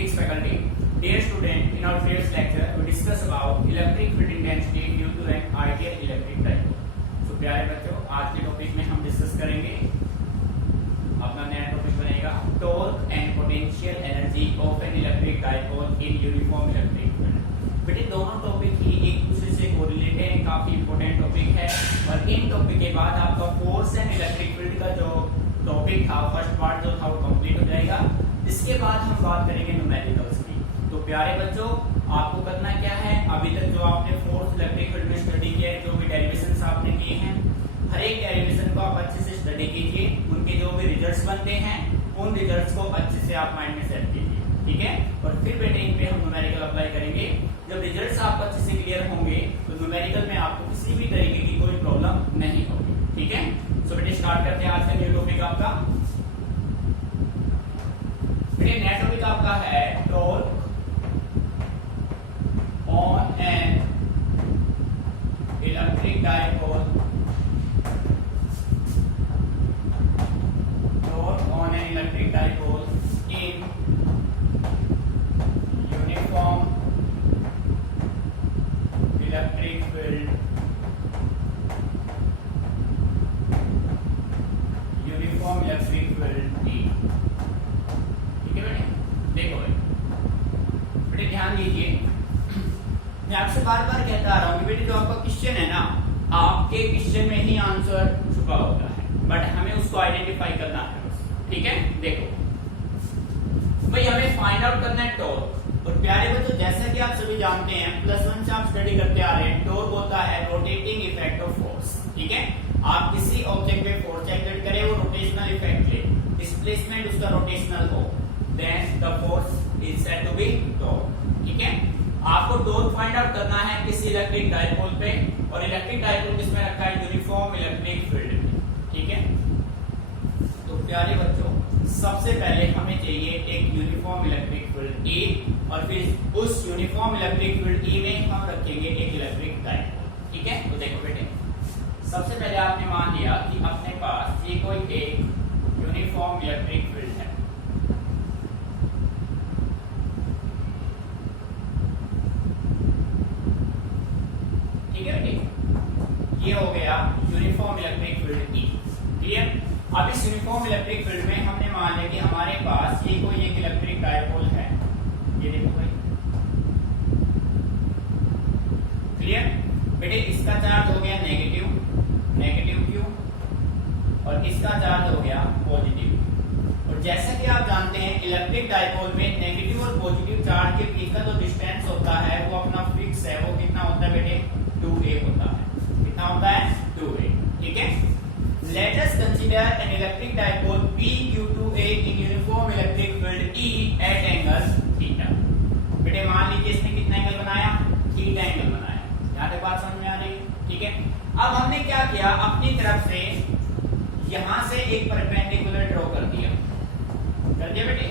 Physics faculty. Dear student, in our previous lecture we discussed about electric field intensity due to an ideal electric dipole. So प्यारे बच्चों, आज के topic में हम discuss करेंगे अपना नया टॉपिक बनेगा torque and potential energy of an electric dipole in uniform electric field. बेटे दोनों टॉपिक ही एक दूसरे से कोरिलेटेड है, काफी इंपॉर्टेंट टॉपिक है। और इन टॉपिक के बाद आपका फोर्स एंड इलेक्ट्रिक फील्ड का जो टॉपिक था, फर्स्ट पार्ट जो था वो कंप्लीट हो जाएगा। इसके बाद हम बात करेंगे न्यूमेरिकल्स की। तो प्यारे बच्चों, आपको करना क्या है, अभी तक जो आपने फोर्स इलेक्ट्रिक फील्ड में स्टडी किया है, जो भी डेरिवेशंस आपने किए हैं, हर एक डेरिवेशन को आप अच्छे से स्टडी कीजिए। उनके जो भी रिजल्ट्स बनते हैं उन रिजल्ट्स को अच्छे से आप माइंड में सेट कीजिए, ठीक है। और फिर बेटे इन पे हम न्यूमेरिकल अप्लाई करेंगे। जब रिजल्ट्स आपको अच्छे से क्लियर होंगे तो न्यूमेरिकल में आपको किसी भी तरीके की कोई प्रॉब्लम नहीं होगी, ठीक है। सो बेटे स्टार्ट करते हैं आज का न्यू टॉपिक आपका। बेटे नया टॉपिक आपका है torque on an electric dipole. Torque on an electric dipole in uniform electric field. Uniform electric field E, ठीक है बेटे। देखो बेटे ध्यान दीजिए, मैं आपसे बार बार कहता आ रहा हूँ कि बेटे जो आपका क्वेश्चन है ना, आपके क्वेश्चन में ही आंसर छुपा होता है, बट हमें उसको आइडेंटिफाई करना है, ठीक है। देखो भाई, हमें फाइंड आउट करना है टॉर्क। और प्यारे बच्चों, जैसा कि आप सभी जानते हैं, +1 से आप स्टडी करते आ रहे हैं, टॉर्क होता है रोटेटिंग इफेक्ट ऑफ फोर्स, ठीक है। आप किसी ऑब्जेक्ट पे फोर्स एक्सर्ट करें, वो रोटेशनल इफेक्ट ले, डिस्प्लेसमेंट उसका रोटेशनल हो, then the force is said to be torque, ठीक है। आपको टॉर्क फाइंड आउट करना है किसी इलेक्ट्रिक डाइपोल पे, और इलेक्ट्रिक डाइपोल किसमें रखा है, यूनिफॉर्म इलेक्ट्रिक फील्ड में, ठीक है। तो प्यारे बच्चों, सबसे पहले हमें चाहिए एक यूनिफॉर्म इलेक्ट्रिक फील्ड E, और फिर उस यूनिफॉर्म इलेक्ट्रिक फील्ड E में हम रखेंगे एक इलेक्ट्रिक डाइपोल, ठीक है। तो देखो बेटे, सबसे पहले आपने मान लिया कि अपने पास ये कोई एक यूनिफॉर्म इलेक्ट्रिक फील्ड है, ठीक है बेटे। ये हो गया uniform electric field E, clear. अब इस यूनिफॉर्म इलेक्ट्रिक फील्ड में हमने मान लिया कि हमारे पास ये कोई एक इलेक्ट्रिक डाइपोल है, ये देखो भाई, क्लियर बेटे। इसका चार्ज हो गया नेगेटिव Q, और इसका चार्ज हो गया पॉजिटिव। और जैसा कि आप जानते हैं, इलेक्ट्रिक डाइपोल में नेगेटिव और पॉजिटिव चार्ज के बीच का जो डिस्टेंस होता है वो अपना फिक्स है। वो कितना होता है बेटे, 2a होता है। कितना होता है, 2a, ठीक है। Let us consider an electric dipole PQ2A in uniform electric field E at angle theta। बेटे मान लीजिए इसने कितना एंगल बनाया, थीटा एंगल बनाया। यहाँ तक बात समझ में आ रही है, ठीक है। अब हमने क्या किया, अपनी तरफ से यहाँ से एक परपेंडिकुलर ड्रॉ कर दिया बेटे,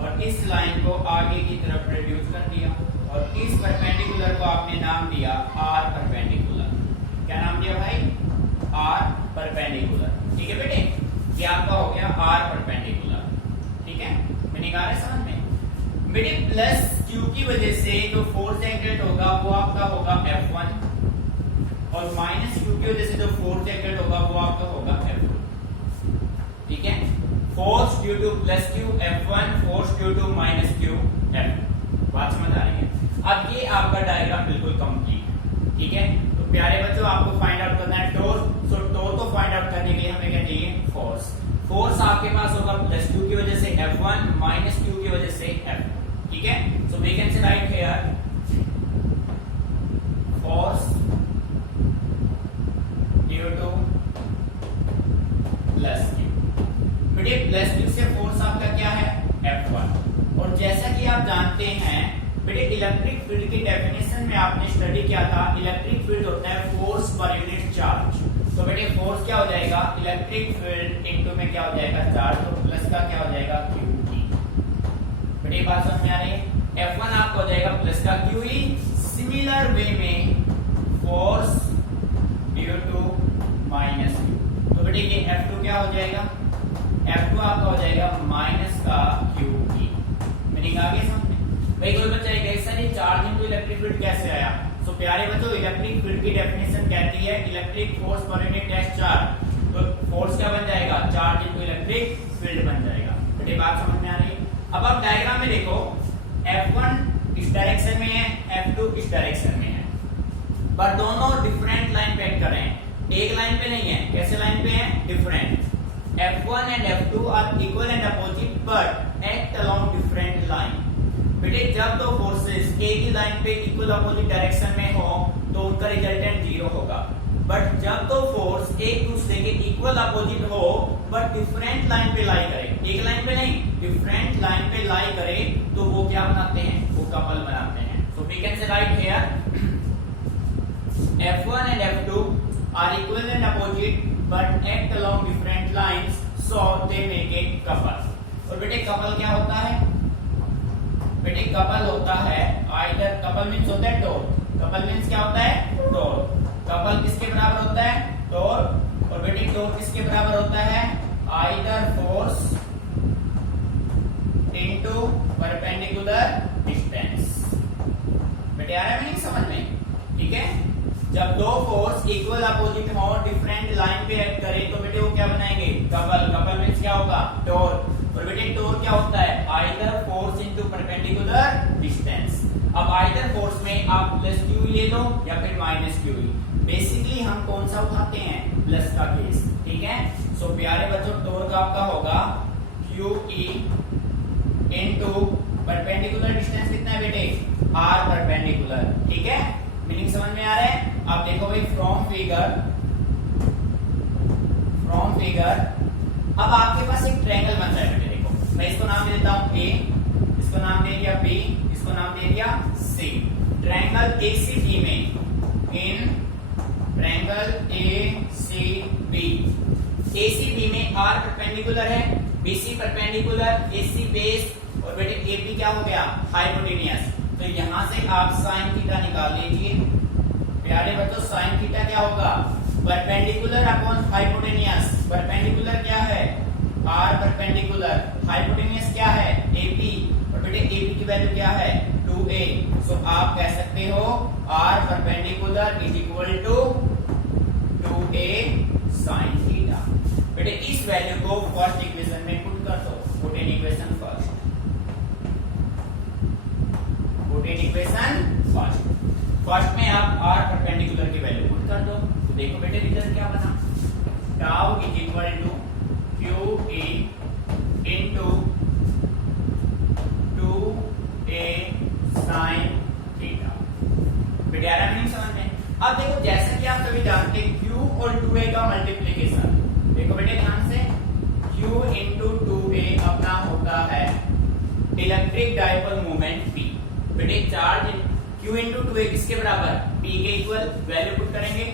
और इस लाइन को आगे की तरफ रिड्यूस कर दिया, और इस परपेंडिकुलर को आपने नाम दिया R परपेंडिकुलर। क्या नाम दिया भाई, R परपेंडिकुलर, ठीक है बेटे। ये आपका हो गया R परपेंडिकुलर, ठीक है। मैंने कहा है समझ में बेटे, प्लस Q की वजह से जो फोर्स एक्सर्ट होगा वो आपका होगा F1, और माइनस Q की वजह से जो फोर्स एक्सर्ट होगा वो आपका होगा F2, ठीक है। Force due to plus Q F1, force due to minus Q F2। बात समझ आ रही है। अब ये आपका डायग्राम बिल्कुल कंप्लीट, ठीक है। तो प्यारे बच्चों, आपको फाइंड आउट करना है टॉर्क। सो टॉर्क को फाइंड आउट करने के लिए हमें क्या चाहिए, फोर्स। फोर्स आपके पास होगा प्लस Q की वजह से F1, माइनस Q की वजह से F2, ठीक है। So we can say write here force due to plus Q। बेटे प्लस Q से फोर्स आपका क्या है, F1। और जैसा कि आप जानते हैं बेटे, इलेक्ट्रिक फील्ड की डेफिनेशन में आपने स्टडी किया था, इलेक्ट्रिक फील्ड होता है फोर्स पर यूनिट चार्ज। तो बेटे फोर्स क्या हो जाएगा, इलेक्ट्रिक फील्ड इनटू में क्या हो जाएगा, चार्ज, तो प्लस का क्या हो जाएगा, QE। बेटे बात समझ में आ रही है। F1 आपका हो जाएगा प्लस का QE। सिमिलर वे में force due to minus Q, तो बेटे ये F2 क्या हो जाएगा, F2 आपका हो जाएगा माइनस का QE। मैंने मीनिंग आ गया समझ में। भाई कोई बच्चा एक ऐसा नहीं चार्ज इनटू इलेक्ट्रिक फील्ड कैसे आया। सो प्यारे बच्चों इलेक्ट्रिक फील्ड की डेफिनेशन कहती है electric force per unit test charge. तो फोर्स क्या बन जाएगा, चार्ज इनटू इलेक्ट्रिक फील्ड बन जाएगा। बेटे बात समझ में आ रही है। अब आप डायग्राम में देखो F1 इस डायरेक्शन में है, F2 इस डायरेक्शन में है, पर दोनों डिफरेंट लाइन पे एक्ट कर रहे हैं, एक लाइन पे नहीं है। कैसे लाइन पे है, different. F1 and F2 are equal and opposite but act along different line. बेटे जब दो फोर्सेस एक ही लाइन पे इक्वल अपोजिट डायरेक्शन में हो तो उनका रिजल्टेंट जीरो होगा, बट जब दो फोर्स एक दूसरे के इक्वल अपोजिट हो बट डिफरेंट लाइन पे लाई करे, एक लाइन पे नहीं डिफरेंट लाइन पे लाई करे, तो वो क्या बनाते हैं, वो कपल बनाते हैं। So we can say write here F1 and F2 are equal and opposite but act along different lines, so they make a couple। और बेटे कपल क्या होता है, बेटे कपल होता है आइदर, कपल मींस होता है टोर, कपल मींस क्या होता है, टोर। कपल किसके बराबर होता है, टोर। और बेटे टोर किसके बराबर होता है, either force into perpendicular distance. बेटे आ रहा है मीनिंग समझ में, ठीक है। जब दो फोर्स इक्वल अपोजिट हो डिफरेंट लाइन पे एक्ट करे तो बेटे वो क्या बनाएंगे, कपल। कपल मींस क्या होगा, टोर। और बेटे टोर क्या होता है, either force into perpendicular distance. अब आइदर फोर्स में आप प्लस क्यू ले लो या फिर माइनस क्यू। बेसिकली हम कौन सा उठाते हैं, प्लस का केस, ठीक है। सो प्यारे बच्चों टोर का आपका होगा Q E into perpendicular distance कितना है बेटे, आर परपेंडिकुलर, ठीक है। मीनिंग समझ में आ रहा है। आप देखो भाई फ्रॉम फिगर अब आपके पास एक ट्रायंगल बन रहा है बेटे। देखो मैं इसको नाम दे देता हूं ए, इसको नाम दे दिया बी, इसको नाम दे दिया सी। ट्रायंगल एसीबी में, इन ट्रायंगल एसीबी, एसीबी में आर परपेंडिकुलर है, बीसी परपेंडिकुलर, एसी बेस, और बेटे एबी क्या हो गया, हाइपोटेनियस। तो यहां से आप साइन थीटा निकाल लीजिए। प्यारे बच्चों साइन थीटा क्या होगा, परपेंडिकुलर अपॉन हाइपोटेनियस। परपेंडिकुलर क्या है, आर परपेंडिकुलर, हाइपोटेनियस क्या है, एबी, और बेटे एबी की वैल्यू क्या है, 2a। सो आप कह सकते हो R perpendicular is equal to 2a sine theta. बेटे इस वैल्यू को फर्स्ट इक्वेशन में पुट कर दो, put in equation first, put in equation first. First में आप आर परपेंडिकुलर की वैल्यू पुट कर दो, तो देखो बेटे रिजल्ट क्या बना, tau is equal to Q A into 2a sine theta. बेटे आ रहा है समझ में। अब देखो जैसा कि आप सभी जानते हैं Q और 2a का मल्टीप्लिकेशन, देखो बेटे ध्यान से, Q इंटू 2a अपना होता है इलेक्ट्रिक डाइपोल मोमेंट P। बेटे चार्ज Q इंटू 2a किसके बराबर, P के इक्वल, वैल्यू पुट करेंगे,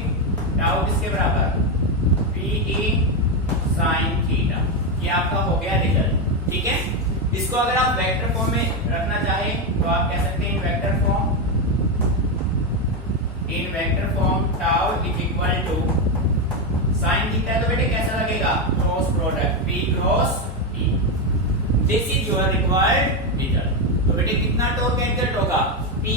टाउ किसके बराबर, Pe साइन थीटा। ये आपका हो गया रिजल्ट, ठीक है। इसको अगर आप वेक्टर फॉर्म में रखना चाहे तो आप कह सकते हैं in vector form tau is equal to sine theta. तो बेटे कैसा लगेगा, cross product P cross P। This is your required result. तो बेटे कितना टॉर्क एक्ट होगा, Pe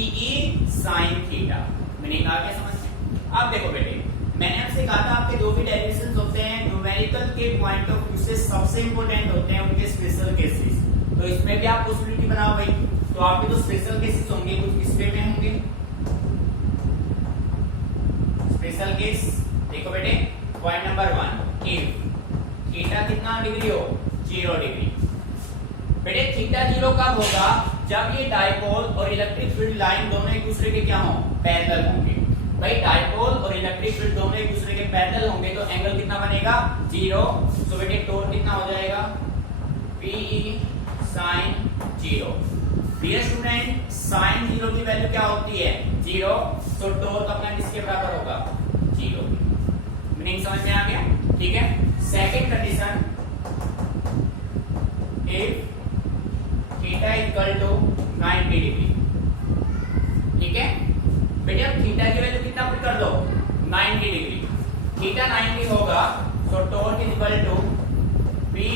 साइन थीटा। मीनिंग आ गया समझ में। अब देखो बेटे मैंने आपसे कहा था आपके जो भी डेरिवेशंस होते हैं न्यूमेरिकल के पॉइंट ऑफ व्यू से सबसे इंपॉर्टेंट होते हैं उनके स्पेशल केसेस। तो इसमें भी आप पॉसिबिलिटी बनाओ भाई। तो आपके जो स्पेशल केसेस होंगे कुछ इस वे में होंगे। स्पेशल केस देखो बेटे, पॉइंट नंबर 1, इफ थीटा कितना डिग्री हो, 0 डिग्री। बेटे थीटा 0 कब होगा, जब ये डाइपोल और इलेक्ट्रिक फील्ड लाइन दोनों एक दूसरे के क्या हों, पैरेलल होंगे। भाई डाइपोल और इलेक्ट्रिक फील्ड दोनों एक दूसरे के पैरेलल होंगे तो एंगल कितना बनेगा, 0। सो बेटे टोर कितना हो जाएगा, Pe sine 0। Dear student sine 0 की वैल्यू क्या होती है, 0। तो टोर का अपना किसके बराबर होगा, 0। मीनिंग समझ में आ गया, ठीक है। Second condition, if theta equal to 90 degree, ठीक है। बेटे अब थीटा की वैल्यू कितना पुट कर दो, 90 डिग्री। थीटा 90 होगा तो torque is equal to Pe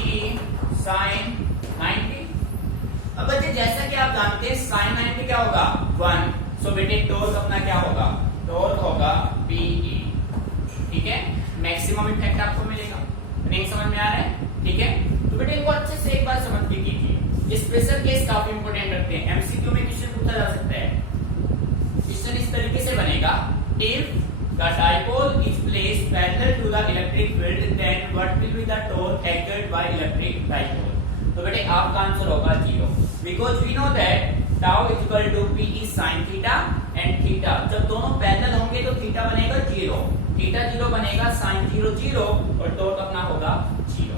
sine 90। अब बच्चे जैसा कि आप जानते हैं साइन 90 क्या होगा 1, सो बेटे टॉर्क अपना क्या होगा, टॉर्क होगा PE, ठीक है। मैक्सिमम इफेक्ट आपको मिलेगा, नहीं समझ में आ रहा है, ठीक है। तो बेटे इनको अच्छे से एक बार समझ के कीजिए, स्पेशल केस काफी इंपोर्टेंट रखते हैं, एमसीक्यू में क्वेश्चन पूछा जा सकता है। क्वेश्चन इस तरीके से बनेगा, if the dipole is placed parallel to the electric field then what will be the torque exerted by electric dipole। तो बेटे आपका आंसर होगा 0, because we know that tau is equal to Pe sin theta and theta, जब दोनों parallel होंगे तो theta बनेगा 0, theta 0 बनेगा, sin 0 0 और टॉर्क अपना होगा 0।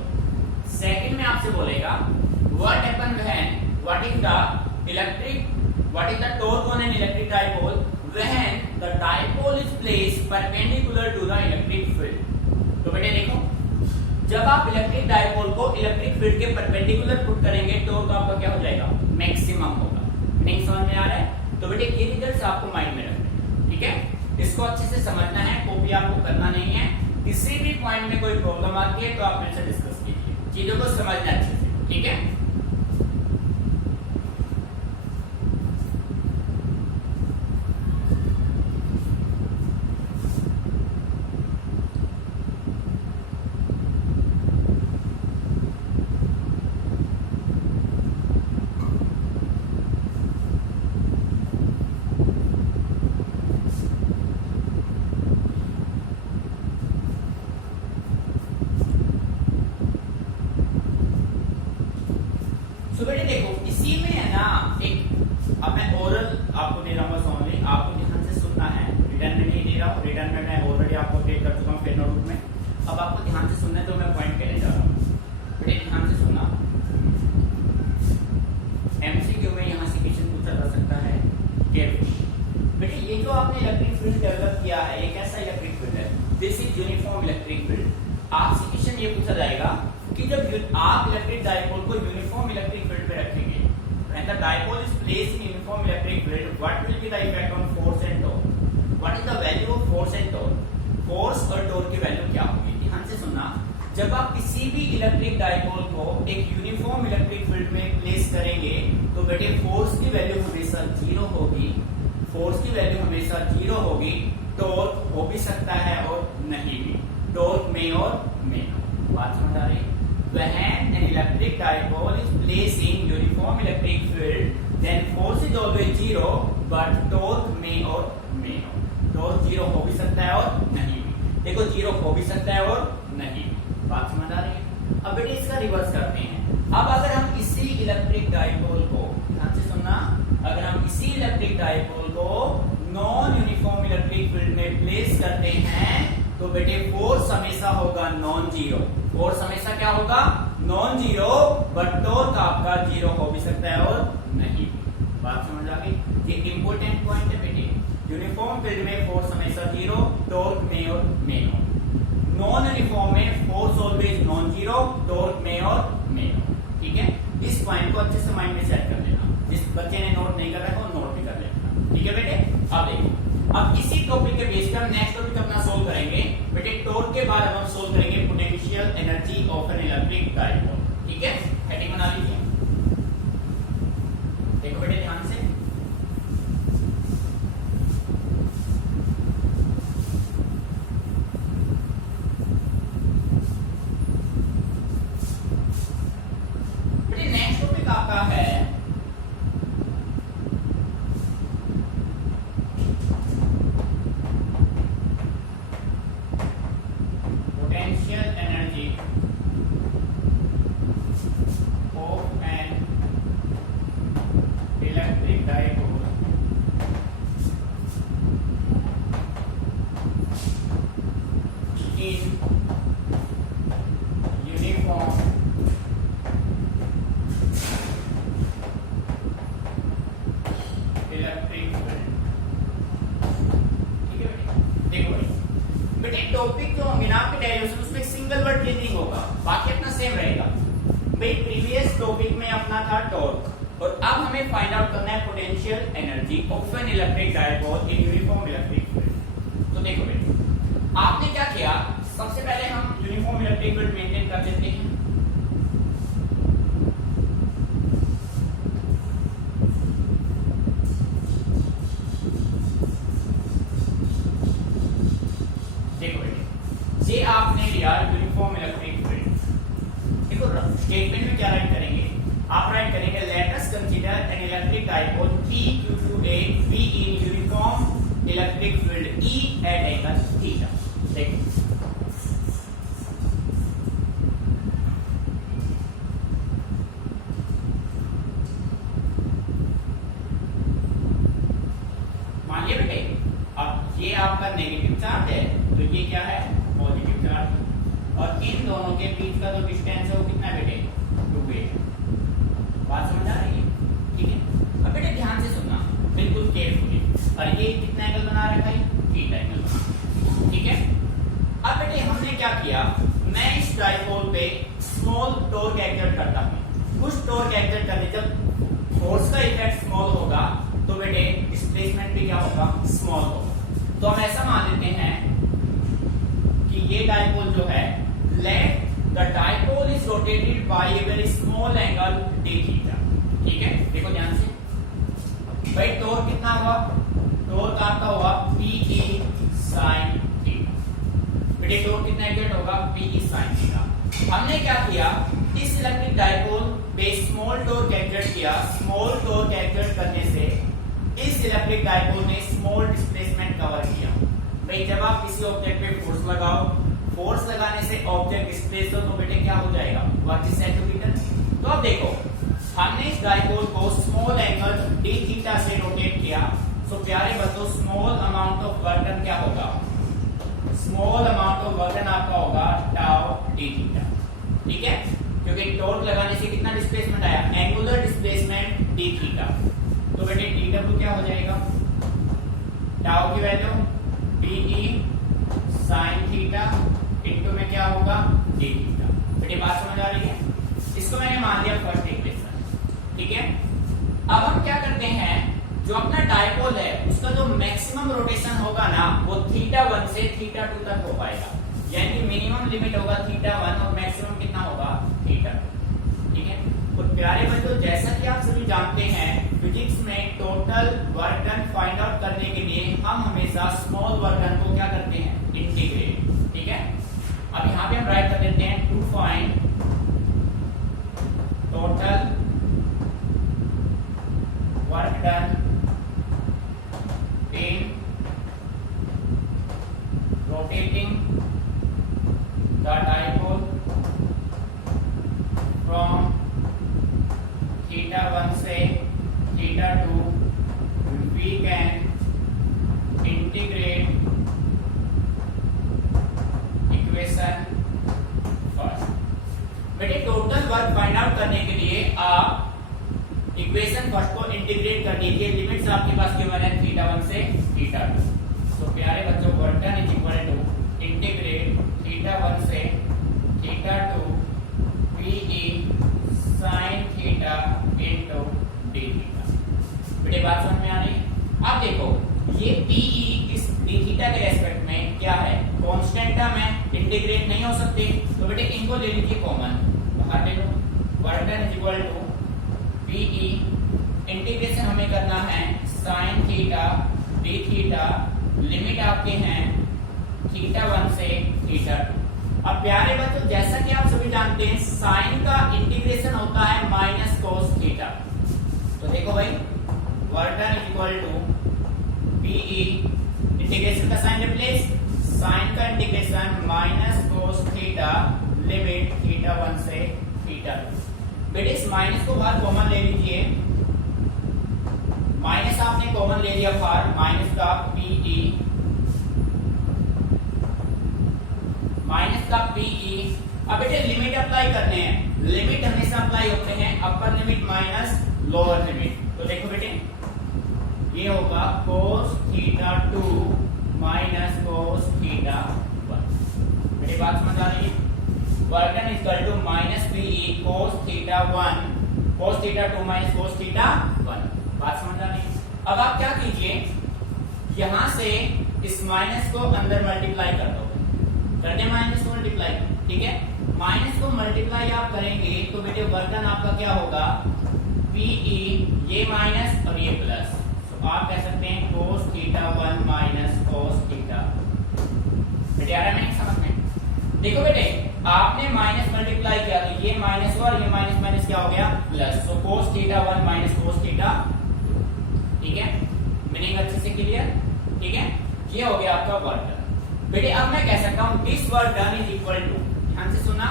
सेकंड में आपसे बोलेगा what happen when what is the torque on an electric dipole when the dipole is placed perpendicular to the electric field। तो बेटे देखो, जब आप इलेक्ट्रिक डाइपोल को इलेक्ट्रिक फील्ड के परपेंडिकुलर पुट करेंगे तो आपका क्या हो जाएगा, मैक्सिमम होगा। नहीं समझ में आ रहा है? तो बेटे ये रिजल्ट्स आपको माइंड में रखने हैं, ठीक है। इसको अच्छे से समझना है, कॉपी आपको करना नहीं है। किसी भी पॉइंट में कोई प्रॉब्लम आती है तो आप मेरे से डिस्कस कीजिए, चीजों को समझना अच्छे से, ठीक है। तो बेटे देखो, इसी में है ना एक, अब मैं ओरल आपको दे रहा हूँ, ओनली आपको ध्यान से सुनना है, रिटर्न में नहीं दे रहा हूँ, रिटर्न में मैं ऑलरेडी आपको अपडेट कर चुका हूँ फिर नोटबुक में। अब आपको ध्यान से सुनना है तो मैं पॉइंट कहने जा रहा हूँ, बेटे ध्यान से सुनना। एमसीक्यू में यहाँ से क्वेश्चन पूछा जा सकता है केयरफुल। बेटे ये जो आपने इलेक्ट्रिक फील्ड डेवलप किया है, ये कैसा इलेक्ट्रिक फील्ड है, this is uniform electric field. आपसे क्वेश्चन ये पूछा जाएगा कि जब आप इलेक्ट्रिक डाइपोल को यूनिफॉर्म इलेक्ट्रिक फील्ड पे रखेंगे, when the dipole is placed in uniform electric field, what will be the effect on force and torque? What is the value of force and torque? Force और torque की value क्या होगी, ध्यान से सुनना। जब आप किसी भी इलेक्ट्रिक डाइपोल को एक यूनिफॉर्म इलेक्ट्रिक फील्ड में प्लेस करेंगे तो बेटे फोर्स की वैल्यू हमेशा 0 होगी, फोर्स की वैल्यू हमेशा 0 होगी। टॉर्क हो भी सकता है और नहीं भी, टॉर्क में और में। बात समझ आ रही है? When an electric dipole is placed in uniform electric field, then force is always 0, but torque may or may not. Torque 0 हो भी सकता है और नहीं भी। देखो 0 हो भी सकता है और नहीं भी। बात समझ आ रही है? अब बेटे इसका रिवर्स करते हैं। अब अगर हम इसी इलेक्ट्रिक डाइपोल को, ध्यान से सुनना, अगर हम इसी इलेक्ट्रिक डाइपोल को नॉन यूनिफॉर्म इलेक्ट्रिक फील्ड में प्लेस करते हैं तो बेटे फोर्स हमेशा होगा नॉन जीरो। फोर्स हमेशा क्या होगा, नॉन जीरो, बट टॉर्क आपका 0 हो भी सकता है और नहीं। बात समझ आ गई? ये इंपॉर्टेंट पॉइंट है बेटे। यूनिफॉर्म फील्ड में फोर्स हमेशा 0, टॉर्क में और में हो। नॉन यूनिफॉर्म में force always non zero, torque में और में हो। ठीक है, इस पॉइंट को अच्छे से माइंड में सेट कर लेना। जिस बच्चे ने नोट नहीं कर रहा है वो नोट भी कर लेना। ठीक है बेटे, अब देखो, अब इसी टॉपिक के बेस पर हम नेक्स्ट टॉपिक अपना सोल्व करेंगे। बेटे टॉर्क के बाद हम सोल्व करेंगे potential energy of an electric dipole. ठीक है, हेडिंग बना लीजिए। देखो बेटे ध्यान से, बेटे नेक्स्ट टॉपिक आपका है potential energy of an electric dipole in uniform electric field. ठीक है बेटे, देखो बेटे टॉपिक जो होंगे ना आपके डेरिवेशन उसमें सिंगल वर्ड चेंजिंग होगा, बाकी अपना सेम रहेगा। भाई प्रीवियस टॉपिक में अपना था टॉर्क और अब हमें फाइंड आउट करना है potential energy of an electric dipole in uniform electric field. तो देखो बेटे, आपने क्या किया, सबसे पहले हम यूनिफॉर्म इलेक्ट्रिक फील्ड मेंटेन कर देते हैं। स्टेटमेंट में क्या राइट करेंगे, आप राइट करेंगे let us consider N electric dipole PQ2A V in uniform electric field E at angle theta. देखिए मानिए बेटे अब ये आपका नेगेटिव चार्ज है तो ये क्या है पॉजिटिव चार्ज, और इन दोनों के बीच का जो डिस्टेंस है वो कितना है बेटे 2a। बात समझ आ रही है? ठीक है, अब बेटे ध्यान से सुनना बिल्कुल केयरफुली। और ये कितना एंगल बना रखा है, थीटा एंगल बना। ठीक है, अब बेटे हमने क्या किया, मैं इस डाइपोल पे स्मॉल टॉर्क एक्सर्ट करता हूं। कुछ टॉर्क एक्सर्ट करने जब फोर्स का इफेक्ट स्मॉल होगा तो बेटे डिस्प्लेसमेंट भी क्या होगा, स्मॉल होगा। तो हम ऐसा मान लेते हैं कि ये डाइपोल जो है let the dipole is rotated bye a very small angle d theta. ठीक है, देखो ध्यान से भाई टॉर्क कितना हुआ, टॉर्क आपका हुआ PE sin थीटा। बेटे टॉर्क कितना एक्सर्ट होगा, PE sin थीटा। हमने क्या किया, इस इलेक्ट्रिक डाइपोल पे स्मॉल टॉर्क एक्सर्ट किया। स्मॉल टॉर्क एक्सर्ट करने से इस इलेक्ट्रिक डाइपोल ने स्मॉल डिस्प्लेसमेंट कवर किया। भाई जब आप किसी ऑब्जेक्ट पे फोर्स लगाओ, फोर्स लगाने से ऑब्जेक्ट डिस्प्लेस हो तो बेटे क्या हो जाएगा, वर्क इज सेंटीमीटर। तो अब देखो हमने इस डाइपोल को स्मॉल एंगल d थीटा से रोटेट किया। सो प्यारे बच्चों small amount of work done क्या होगा, small amount of work done आपका होगा टाउ d थीटा। ठीक है, क्योंकि टॉर्क लगाने से कितना डिस्प्लेसमेंट आया, एंगुलर डिस्प्लेसमेंट d थीटा। तो बेटे dw क्या हो जाएगा, टाउ की value PE sin theta into में क्या होगा d थीटा। बेटे बात समझ आ रही है? इसको मैंने मान लिया फर्स्ट इक्वेशन। ठीक है, अब हम क्या करते हैं, जो अपना डाइपोल है उसका जो मैक्सिमम रोटेशन होगा ना वो θ1 से θ2 तक हो पाएगा। यानी मिनिमम लिमिट होगा θ1 और मैक्सिमम कितना होगा θ2। ठीक है, तो प्यारे बच्चों जैसा कि आप सभी जानते हैं फिजिक्स में total work done find out करने के लिए हम हमेशा स्मॉल वर्क डन को क्या करते हैं, इंटीग्रेट। ठीक है, अब यहाँ पे हम राइट कर देते हैं to find total work done in rotating the dipole from θ1 से θ2 we can integrate equation first. बेटे टोटल वर्क फाइंड आउट करने के लिए आप इक्वेशन फर्स्ट को इंटीग्रेट कर दीजिए। लिमिट्स आपके पास केवल है θ1 से θ2। तो प्यारे बच्चों work done is equal to integrate θ1 से θ2 PE sin theta into d theta. बेटे बात समझ में आ रही? अब देखो ये PE इस d थीटा के रेस्पेक्ट में क्या है, कांस्टेंट टर्म है, इंटीग्रेट नहीं हो सकती। तो बेटे इनको ले लीजिए कॉमन, बाहर ले लो। Work done is equal to PE integration हमें करना है sin theta d theta, limit आपके हैं θ1 से θ2। अब प्यारे बच्चों जैसा कि आप सभी जानते हैं साइन का इंटीग्रेशन होता है माइनस कोस थीटा। तो देखो भाई work done is equal to PE integration का साइन रिप्लेस, साइन का integration minus cos theta, limit θ1 से θ2। बेटे इस माइनस को बाहर कॉमन ले लीजिए। माइनस आपने कॉमन ले लिया बाहर, माइनस का PE माइनस का PE। अब बेटे लिमिट अप्लाई करने हैं, लिमिट हमेशा अप्लाई होते हैं upper limit minus lower limit. तो देखो बेटे ये होगा cos θ2 माइनस cos θ1। बेटे बात समझ आ रही है? Work done is equal to minus PE cos θ1 cos θ2 माइनस cos θ1। बात समझ आ रही है? अब आप क्या कीजिए, यहां से इस माइनस को अंदर मल्टीप्लाई कर दो, कर दे माइनस को मल्टीप्लाई। ठीक है, माइनस को मल्टीप्लाई आप करेंगे तो बेटे वर्क डन आपका क्या होगा, PE ये माइनस और ये प्लस। तो आप कह सकते हैं cos θ1 माइनस cos θ। बेटे आ रहा है मेरी समझ में? देखो बेटे आपने माइनस मल्टीप्लाई किया तो ये माइनस हुआ और ये माइनस माइनस क्या हो गया प्लस, सो cos theta 1 minus cos theta, ठीक है, मीनिंग अच्छे से क्लियर, ठीक है, ये हो गया आपका वर्क डन। बेटे अब मैं कह सकता हूं this work done is equal to, ध्यान से सुना,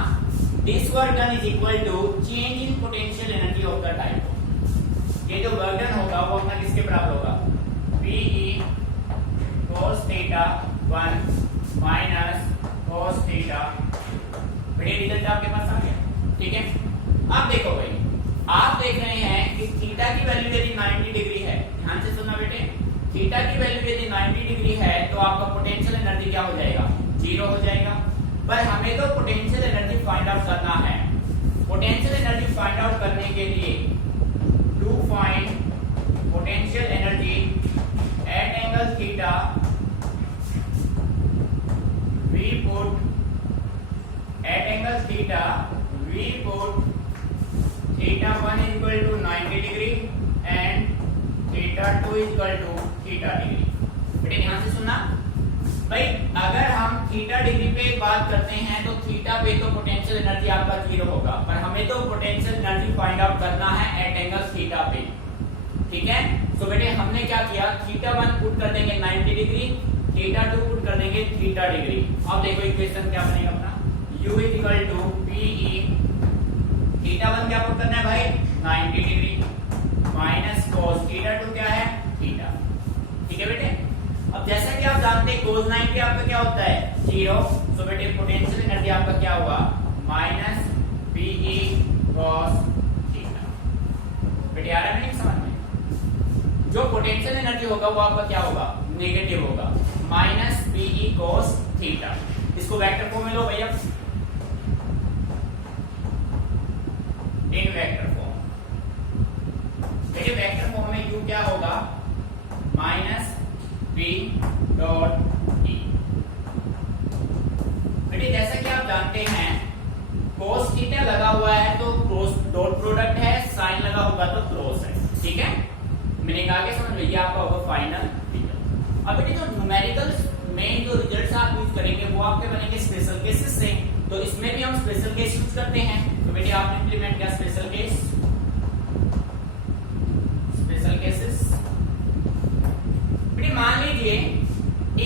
this work done is equal to change in potential energy of the dipole. ये जो वर्क डन होगा वो अपना किसके बराबर होगा, Pe cos theta 1 minus cos theta. बेटे रिजल्ट आपके पास आ गया, ठीक है। अब देखो भाई, आप देख रहे हैं कि थीटा की वैल्यू यदि 90 डिग्री है, ध्यान से सुनना बेटे, थीटा की वैल्यू यदि 90 डिग्री है तो आपका पोटेंशियल एनर्जी क्या हो जाएगा, जीरो हो जाएगा। पर हमें तो पोटेंशियल एनर्जी फाइंड आउट करना है। पोटेंशियल एनर्जी फाइंड आउट करने के लिए to find potential energy at angle theta we put at angle theta we put theta 1 is equal to 90 degree and theta 2 is equal to theta degree। बेटे ध्यान से सुनना भाई, अगर हम थीटा डिग्री पे बात करते हैं तो थीटा पे तो पोटेंशियल एनर्जी आपका जीरो होगा, पर हमें तो पोटेंशियल एनर्जी फाइंड आउट करना है एट एंगल थीटा पे, ठीक है। तो बेटे हमने क्या किया, थीटा 1 पुट कर देंगे 90 डिग्री, थीटा 2 पुट कर देंगे थीटा डिग्री। अब देखो इक्वेशन क्या बनेगा अपना, u is equal to Pe, theta 1 क्या पुट करना है भाई 90 डिग्री माइनस cos थीटा 2 क्या है थीटा, ठीक है बेटे। अब जैसा कि आप जानते हैं cos 90 आपका क्या होता है जीरो, तो बेटे पोटेंशियल एनर्जी आपका क्या हुआ माइनस Pe cos थीटा। बेटे आ रहा है नहीं समझ में, जो पोटेंशियल एनर्जी होगा वो आपका क्या होगा नेगेटिव होगा, माइनस Pe cos थीटा। इसको वेक्टर फॉर्म में लो भैया, इन वेक्टर फॉर्म, देखिए वेक्टर फॉर्म में u क्या होगा माइनस P डॉट E। बेटे जैसा कि आप जानते हैं cos थीटा लगा हुआ है तो क्रॉस डॉट प्रोडक्ट है, साइन लगा होगा तो क्रॉस है, ठीक है, मीनिंग आगे समझ लो, ये आपका होगा फाइनल रिजल्ट। अब बेटे जो न्यूमेरिकल्स में जो रिजल्ट्स आप यूज करेंगे वो आपके बनेंगे स्पेशल केसेस से, तो इसमें भी हम स्पेशल केस यूज करते हैं। तो बेटे आपने इंप्लीमेंट किया स्पेशल केस, स्पेशल केसेस। बेटे मान लीजिए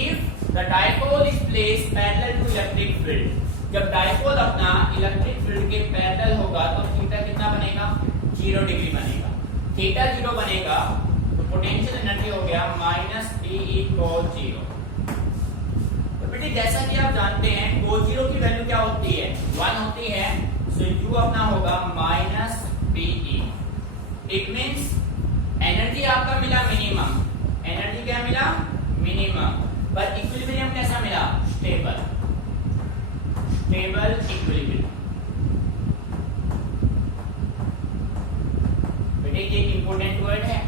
if the dipole is placed parallel to electric field, जब डायपोल अपना इलेक्ट्रिक फील्ड के पैरेलल होगा तो थीटा कितना बनेगा 0 डिग्री बनेगा, थीटा 0 बनेगा तो पोटेंशियल एनर्जी हो गया माइनस Pe cos 0। तो बेटे जैसा कि आप जानते हैं cos 0 की वैल्यू क्या होती है 1 होती है, सो u अपना होगा minus Pe। It means energy आपका मिला मिनिमम, एनर्जी क्या मिला मिनिमम, पर इक्विलिब्रियम कैसा मिला स्टेबल, स्टेबल इक्विलिब्रियम। बेटे ये इंपॉर्टेंट वर्ड है,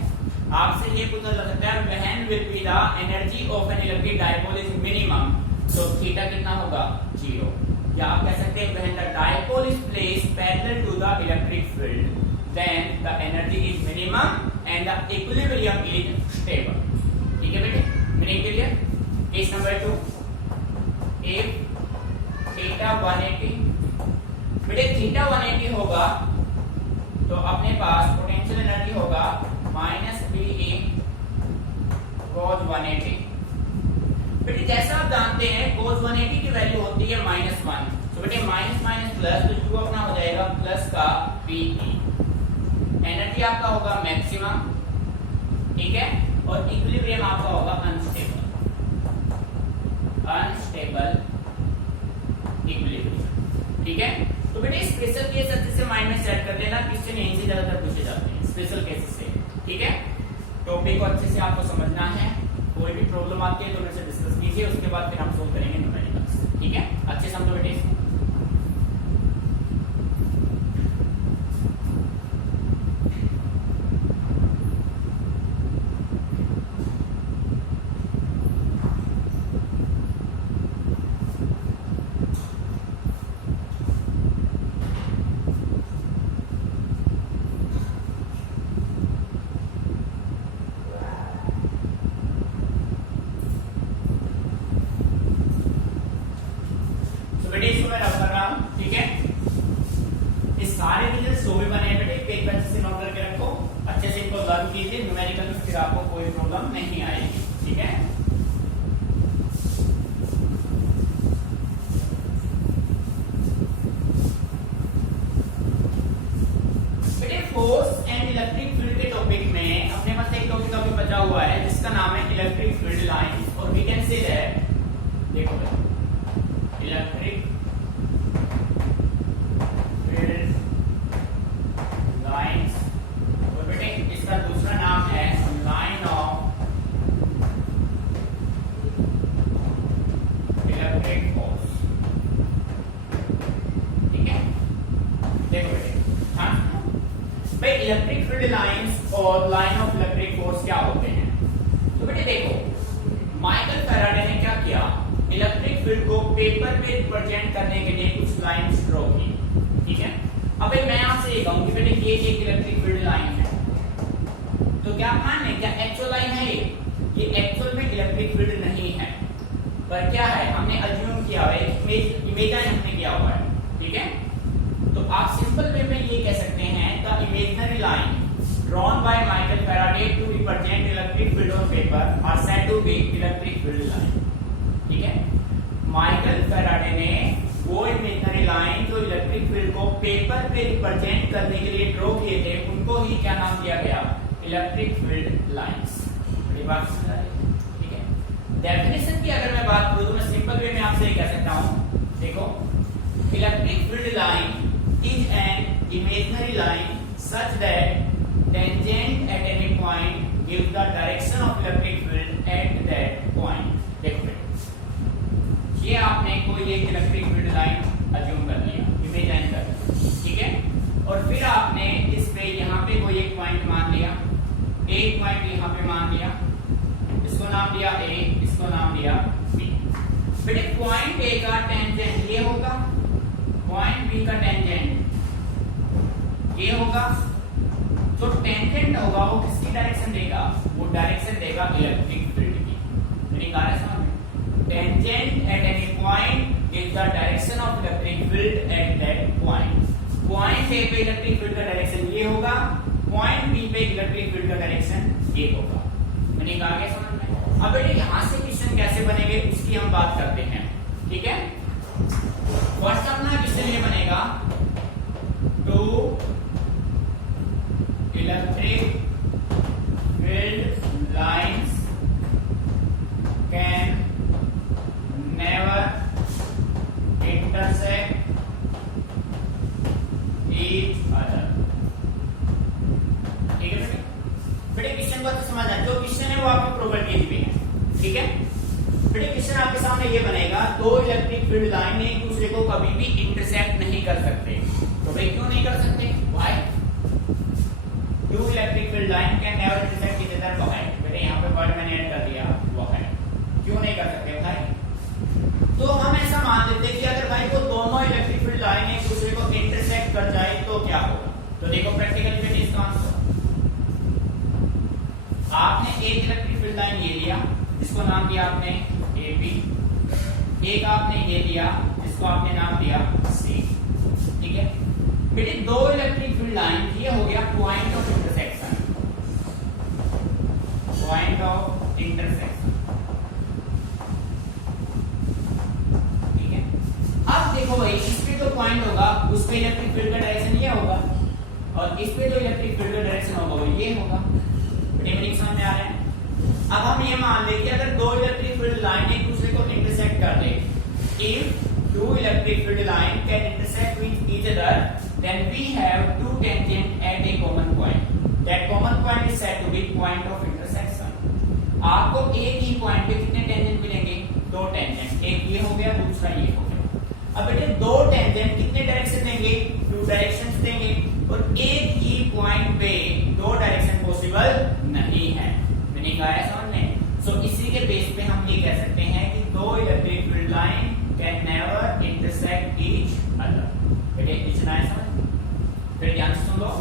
आपसे ये पूछा जा सकता है when will be the energy of an electric dipole is minimum, तो थीटा कितना होगा 0, या आप कह सकते हैं when the dipole is placed parallel to the electric field then the energy is minimum and the equilibrium is stable, ठीक है बेटे, meaning clear. Case number 2, if theta 180, बेटे थीटा 180 होगा तो अपने पास पोटेंशियल एनर्जी होगा माइनस Pe cos 180। बेटे जैसा आप जानते हैं cos 180 की वैल्यू होती है -1, तो बेटे माइनस माइनस प्लस, तो u अपना हो जाएगा प्लस का Pe। एनर्जी आपका होगा मैक्सिमम, ठीक है, और इक्विलिब्रियम आपका होगा अनस्टेबल, अनस्टेबल इक्विलिब्रियम, ठीक है। तो बेटे स्पेशल केस अच्छे से माइंड में सेट कर लेना, क्वेश्चन यहीं से ज्यादातर पूछे जाते हैं स्पेशल केसेस से, ठीक है। टॉपिक को अच्छे से आपको समझना है, कोई भी प्रॉब्लम आती है तो मेरे से डिस्कस कीजिए, उसके बाद फिर हम सोल्व करेंगे न्यूमेरिकल्स, ठीक है, अच्छे समझो बेटे। बेटे इसको मैं रब कर रहा हूं, ठीक है। इस सारे रिजल्ट जो भी बने हैं बेटे पेज पर से नोट करके रखो, अच्छे से इनको लर्न कीजिए, न्यूमेरिकल में फिर आपको कोई प्रॉब्लम नहीं आएगी, ठीक है। बेटे फोर्स एंड इलेक्ट्रिक फील्ड के टॉपिक में अपने पास एक टॉपिक अभी बचा हुआ है जिसका नाम है इलेक्ट्रिक फील्ड लाइन, और वी कैन से दैट, देखो इलेक्ट्रिक फील्ड लाइंस, और बेटे इसका दूसरा नाम है लाइन ऑफ इलेक्ट्रिक फोर्स, ठीक है। देखो बेटे, हाँ भाई इलेक्ट्रिक फील्ड लाइंस और लाइन ऑफ इलेक्ट्रिक फोर्स क्या होते हैं। तो बेटे देखो माइकल फैराडे ने क्या किया, इलेक्ट्रिक फील्ड को पेपर पे रिप्रेजेंट करने के लिए कुछ लाइंस ड्रॉ की, ठीक है। अब मैं आपसे ये कहूं कि बेटे ये एक इलेक्ट्रिक फील्ड लाइन है, तो क्या मान लें क्या एक्चुअल लाइन है ये एक्चुअल में इलेक्ट्रिक फील्ड नहीं है, पर क्या है हमने अज्यूम किया है, इमेजिन हमने किया हुआ है, ठीक है। तो आप सिंपल वे में ये कह सकते हैं the imaginary line drawn by Michael Faraday to represent electric field on paper are said to be electric field line, ठीक है। माइकल फैराडे ने वो इमेजिनरी लाइन जो इलेक्ट्रिक फील्ड को पेपर पे रिप्रेजेंट करने के लिए ड्रॉ किए थे उनको ही क्या नाम दिया गया, इलेक्ट्रिक फील्ड लाइंस। बड़ी बात समझ आ रही है, ठीक है। डेफिनेशन की अगर मैं बात करूं तो मैं सिंपल वे में आपसे ये कह सकता हूं, देखो electric field line is an imaginary line such that tangent at any point gives the direction of electric field at that point। देखो ये आपने कोई एक इलेक्ट्रिक फील्ड लाइन अज्यूम कर लिया, इमेजिन कर लिया, ठीक है। और फिर आपने इस पे यहाँ पे कोई एक पॉइंट मान लिया, एक पॉइंट यहाँ पे मान लिया, इसको नाम दिया A, इसको नाम दिया B। बेटे पॉइंट A का टेंजेंट ये होगा, पॉइंट बी का टेंजेंट ये होगा, जो टेंजेंट होगा वो किसकी डायरेक्शन देगा, वो डायरेक्शन देगा इलेक्ट्रिक फील्ड की। मेरी कहा है समझ में, tangent at any point is the direction of electric field at that point. Point A पे इलेक्ट्रिक फील्ड का डायरेक्शन ये होगा, पॉइंट बी पे इलेक्ट्रिक फील्ड का डायरेक्शन ये होगा। मैंने कहा क्या समझ में। अब बेटे यहां से क्वेश्चन कैसे बनेंगे उसकी हम बात करते हैं, ठीक है। फर्स्ट अपना क्वेश्चन ये बनेगा, two electric field lines can never intersect each other, ठीक है बेटे। बेटे क्वेश्चन को तो समझना, जो क्वेश्चन है वो आपको प्रॉपर्टी दी हुई है, ठीक है। बेटे क्वेश्चन आपके सामने ये बनेगा, दो इलेक्ट्रिक फील्ड लाइन एक दूसरे को कभी भी इंटरसेक्ट नहीं कर सकते, तो भाई क्यों नहीं कर सकते, why, two electric field line can never intersect each other, why. बेटे यहाँ पे वर्ड मैंने ऐड कर दिया व्हाई, क्यों नहीं कर सकते भाई। तो हम ऐसा मान लेते हैं कि अगर भाई वो दोनों इलेक्ट्रिक फील्ड लाइन एक दूसरे को इंटरसेक्ट कर जाए तो क्या होगा। तो देखो प्रैक्टिकली बेटे इसका आंसर, आपने एक इलेक्ट्रिक फील्ड लाइन ये लिया जिसको नाम दिया आपने AB, एक आपने ये लिया जिसको आपने नाम दिया C, ठीक है। बेटे दो इलेक्ट्रिक फील्ड लाइन ये हो गया point of intersection, point of intersection, ठीक है। अब देखो भाई इस पे जो पॉइंट होगा उस पे इलेक्ट्रिक फील्ड का डायरेक्शन ये होगा, और इस पे जो इलेक्ट्रिक फील्ड का डायरेक्शन होगा वो ये होगा। बेटे मेरी समझ में आ रहा है। अब हम ये मान ले कि अगर दो इलेक्ट्रिक फील्ड लाइन एक दूसरे को इंटरसेक्ट कर दे, if two electric field line can intersect with each other then we have two tangent at a common point, that common point is said to be point of intersection. आपको एक ही point पे कितने tangent मिलेंगे, दो tangent, एक ये हो गया दूसरा ये हो गया। अब बेटे दो टेंजेंट कितने डायरेक्शन देंगे, टू डायरेक्शंस देंगे, और एक ही पॉइंट पे दो डायरेक्शन पॉसिबल नहीं है, मैंने कहा है समझने। सो इसी के बेस पे हम ये कह सकते हैं कि दो electric field line can never intersect each other. बेटे इतना है समझ, फिर ध्यान से सुन लो,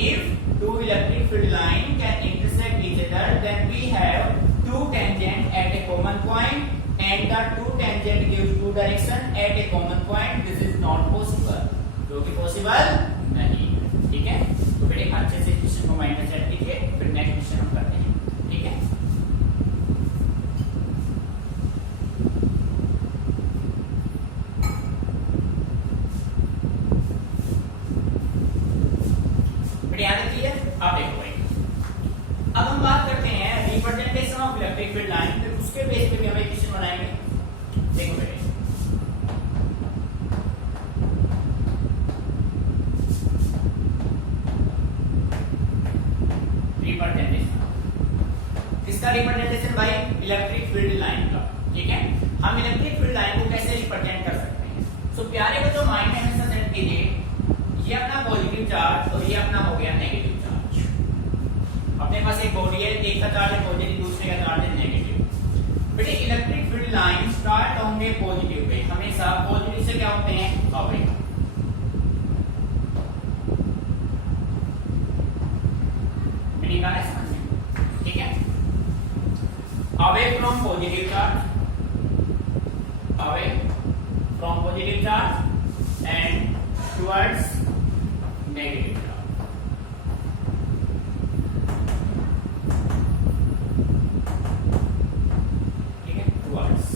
if two electric field line can intersect each other then we have two tangent at a common point and the two tangent gives two direction at a common point this is not possible, जो कि possible नहीं है। ठीक है, तो बेटे अच्छे से क्वेश्चन को माइंड में सेट कीजिए, फिर नेक्स्ट क्वेश्चन हम करते हैं। ठीक है, बेटे याद रखिए। आप देखो भाई, अब हम बात करते हैं representation of electric field line, फिर उसके बेस पे भी हम एक क्वेश्चन बनाएंगे। देखो बेटे, इसका रिप्रेजेंटेशन भाई इलेक्ट्रिक फील्ड लाइन का। ठीक है, हम इलेक्ट्रिक फील्ड लाइन को कैसे रिप्रेजेंट कर सकते हैं? सो प्यारे बच्चों, माइंड में हमेशा सेट कीजिए, ये अपना पॉजिटिव चार्ज और ये अपना हो गया नेगेटिव चार्ज। अपने पास एक बॉडी है, एक का चार्ज है पॉजिटिव, दूसरे का चार्ज है नेगेटिव। बेटे इलेक्ट्रिक फील्ड लाइन स्टार्ट होंगे पॉजिटिव पे, हमेशा पॉजिटिव से क्या होते हैं? अवे। मीनिंग आ रहा है समझ में? ठीक है, away from positive charge, away from positive charge and towards negative charge। ठीक है, towards।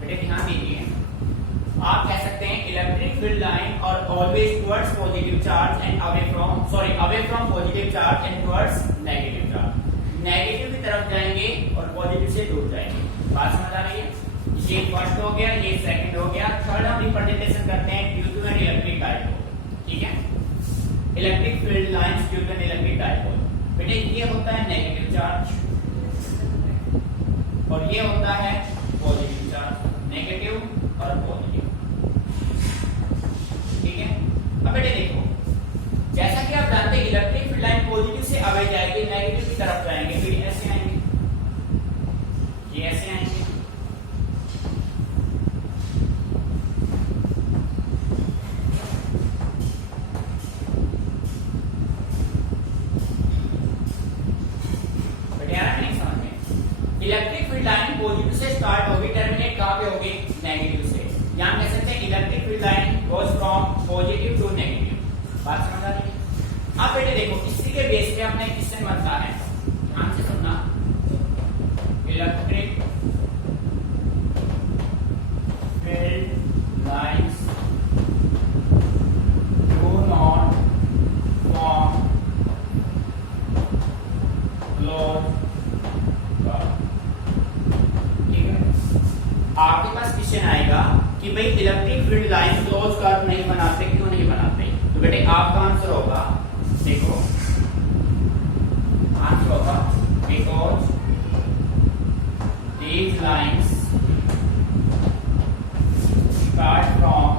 बेटे ध्यान दीजिए, आप कह सकते हैं इलेक्ट्रिक फील्ड लाइन और always towards positive charge and away from positive charge and towards negative charge. Negative की तरफ जाएंगे और पॉजिटिव से दूर जाएंगे। बात समझ आ रही है? ये फर्स्ट हो गया, ये सेकंड हो गया, थर्ड हम रिप्रेजेंटेशन करते हैं due to an electric dipole. ठीक है, electric field lines due to an electric dipole. बेटे ये होता है नेगेटिव चार्ज और ये होता है पॉजिटिव चार्ज, नेगेटिव और पॉजिटिव। ठीक है, अब बेटे देखो, जैसा कि आप जानते हैं इलेक्ट्रिक फील्ड लाइन पॉजिटिव से अवे जाएगी, नेगेटिव की तरफ जाएंगे, फिर ऐसे आएंगे, ये ऐसे आएंगे। इलेक्ट्रिक फील्ड लाइन पॉजिटिव से स्टार्ट होगी, टर्मिनेट कहां पे होगी? नेगेटिव से। यहां कह सकते हैं electric field line goes from positive to negative. बात समझ आ रही है? अब बेटे देखो, इसी के बेस पे अपना क्वेश्चन बनता है, ध्यान से सुनना। Electric field lines do not form close. ठीक है, आपके पास क्वेश्चन आएगा कि भाई electric field line close curve नहीं बनाते, क्यों नहीं बनाते? तो बेटे आपका आंसर होगा, देखो आंसर होगा because these lines start from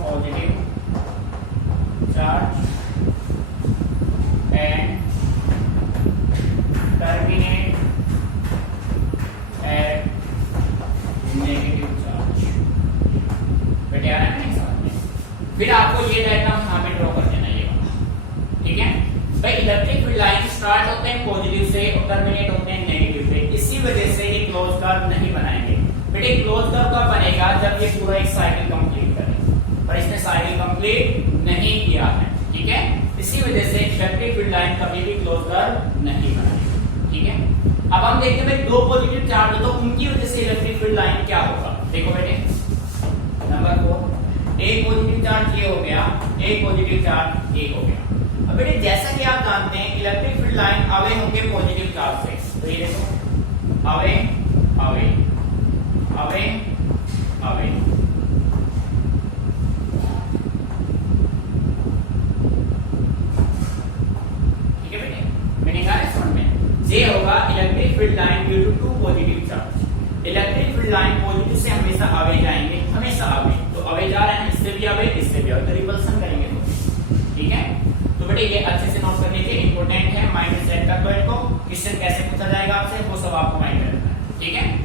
positive charge and terminate at negative charge। बेटे आ रहा है नहीं समझ में? फिर आपको ये डायग्राम यहाँ पे ड्रॉ कर देना ये वाला। ठीक है भाई, इलेक्ट्रिक फील्ड लाइन स्टार्ट होते हैं पॉजिटिव से और टर्मिनेट होते हैं नेगेटिव से, इसी वजह से ये क्लोज कर्व नहीं बनाएंगे। बेटे क्लोज कर्व कब बनेगा? जब ये पूरा एक साइकिल कंप्लीट करे, पर इसने साइकिल कंप्लीट नहीं किया है। ठीक है, इसी वजह से इलेक्ट्रिक फील्ड लाइन कभी भी क्लोज कर्व नहीं बनाएगी। ठीक है, अब हम देखते हैं भाई दो पॉजिटिव चार्ज हो तो उनकी वजह से इलेक्ट्रिक फील्ड लाइन क्या होगा। देखो बेटे नंबर 4, एक पॉजिटिव चार्ज ये हो गया, एक पॉजिटिव चार्ज ये हो गया। अब बेटे जैसा कि आप जानते हैं इलेक्ट्रिक फील्ड लाइन अवे होंगे पॉजिटिव चार्ज से, तो ये देखो अवे अवे अवे अवे। ठीक है बेटे, मैंने कहा है समझ में, ये होगा electric field line due to two positive charge. Electric field line positive से हमेशा अवे जाएंगे, हमेशा अवे, तो अवे जा रहे हैं, इससे भी अवे इससे भी अवे, तो रिपल्सन करेंगे। ठीक है, तो बेटे ये अच्छे से नोट करने के इंपोर्टेंट है, माइंड में सेट कर दो इनको। क्वेश्चन कैसे पूछा जाएगा आपसे वो सब आपको माइंड में रखना है। ठीक है।